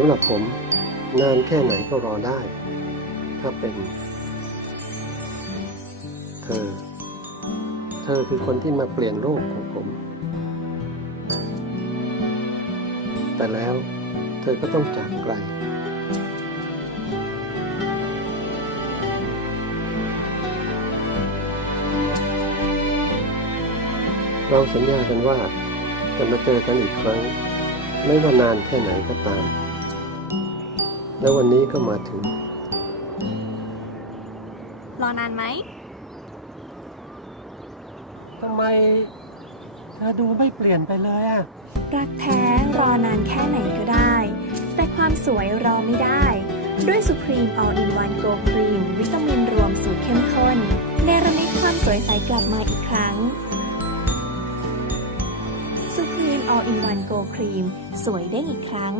สำหรับผมนานแค่ไหนก็รอได้ ถ้าเป็น เธอ เธอคือคนที่มาเปลี่ยนโลกของผม แต่แล้วเธอก็ต้องจากไกลเราสัญญากันว่าจะมาเจอกันอีกครั้ง ไม่ว่านานแค่ไหนก็ตาม และวันนี้ก็มาถึง รอนานไหม ทำไมเธอดูไม่เปลี่ยนไปเลยอะรักแท้รอนานแค่ไหนก็ได้ แต่ความสวยรอไม่ได้ ด้วยสุพรีม All in One Go Cream วิตามินรวมสูตรเข้มข้นเนรมิตความสวยใสกลับมาอีกครั้งสุพรีม All in One Go Cream สวยได้อีกครั้ง